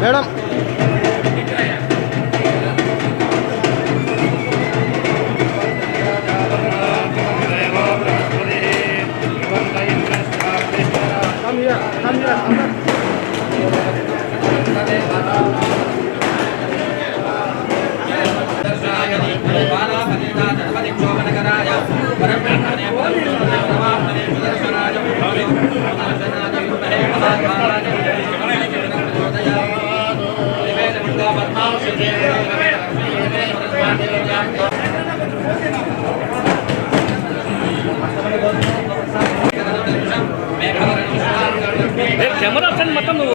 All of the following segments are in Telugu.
మేడం कैमरा मतलब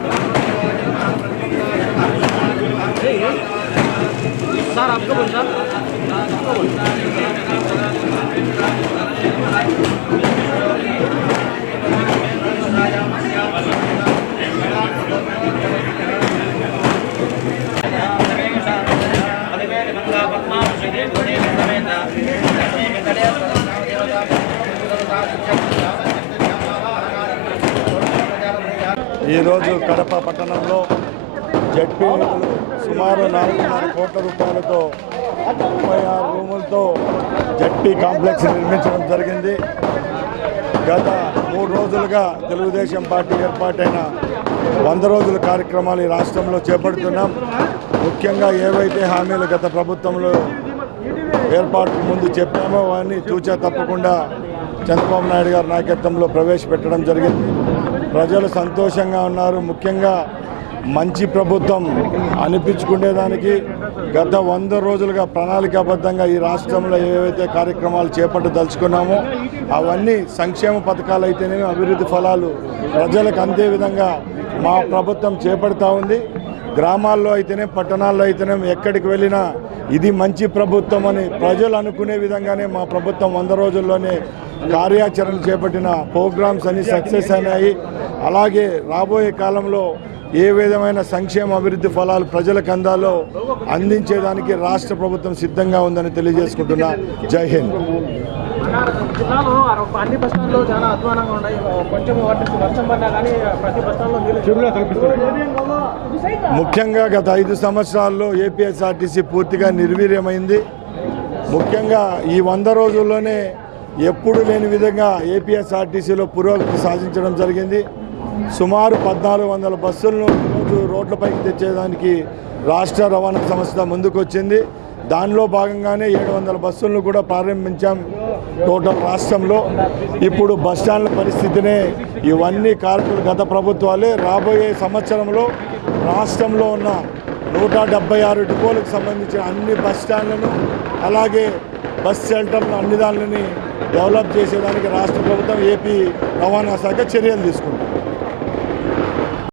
सर आपको बोल सर ఈరోజు కడప పట్టణంలో జడ్పీ నిధులు సుమారు 4.5 కోట్ల రూపాయలతో 36 రూములతో జడ్పీ కాంప్లెక్స్ నిర్మించడం జరిగింది. గత 3 రోజులుగా తెలుగుదేశం పార్టీ ఏర్పాటైన 100 రోజుల కార్యక్రమాలు ఈ రాష్ట్రంలో చేపడుతున్నాం. ముఖ్యంగా ఏవైతే హామీలు గత ప్రభుత్వంలో ఏర్పాటుకు ముందు చెప్పామో అవన్నీ తూచా తప్పకుండా చంద్రబాబు నాయుడు గారి నాయకత్వంలో ప్రవేశపెట్టడం జరిగింది. ప్రజలు సంతోషంగా ఉన్నారు. ముఖ్యంగా మంచి ప్రభుత్వం అనిపించుకునేదానికి గత 100 రోజులుగా ప్రణాళికాబద్ధంగా ఈ రాష్ట్రంలో ఏవైతే కార్యక్రమాలు చేపట్టదలుచుకున్నామో అవన్నీ సంక్షేమ పథకాలు అయితేనేమి అభివృద్ధి ఫలాలు ప్రజలకు అందే విధంగా మా ప్రభుత్వం చేపడతా ఉంది. గ్రామాల్లో అయితేనే పట్టణాల్లో అయితేనే ఎక్కడికి వెళ్ళినా ఇది మంచి ప్రభుత్వం అని ప్రజలు అనుకునే విధంగానే మా ప్రభుత్వం 100 రోజుల్లోనే కార్యాచరణ చేపట్టిన ప్రోగ్రామ్స్ అన్ని సక్సెస్ అయినాయి. అలాగే రాబోయే కాలంలో ఏ విధమైన సంక్షేమ అభివృద్ధి ఫలాలు ప్రజలకు అందాలో అందించేదానికి రాష్ట్ర ప్రభుత్వం సిద్ధంగా ఉందని తెలియజేసుకుంటున్నా. జై హింద్. జిల్లాలో అన్ని బస్టాండ్లో చాలా అధ్వానంగా ఉన్నాయి. కొంచెం వర్షం పడినా కానీ ప్రతి బస్టాండ్లో ముఖ్యంగా గత 5 సంవత్సరాల్లో ఏపీఎస్ఆర్టీసీ పూర్తిగా నిర్వీర్యమైంది. ముఖ్యంగా ఈ 100 రోజుల్లోనే ఎప్పుడు లేని విధంగా ఏపీఎస్ఆర్టీసీలో పురోగతి సాధించడం జరిగింది. సుమారు 1400 బస్సులను ఈరోజు రోడ్లపైకి తెచ్చేదానికి రాష్ట్ర రవాణా సంస్థ ముందుకొచ్చింది. దానిలో భాగంగానే 700 బస్సులను కూడా ప్రారంభించాం టోటల్ రాష్ట్రంలో. ఇప్పుడు బస్టాండ్ల పరిస్థితినే ఇవన్నీ కారకులు గత ప్రభుత్వాలే. రాబోయే సంవత్సరంలో రాష్ట్రంలో ఉన్న 176 డిపోలకు సంబంధించిన అన్ని బస్టాండ్లను అలాగే బస్ షెల్టర్లను అన్ని దానిని డెవలప్ చేసేదానికి రాష్ట్ర ప్రభుత్వం ఏపీ రవాణా శాఖ చర్యలు తీసుకుంది.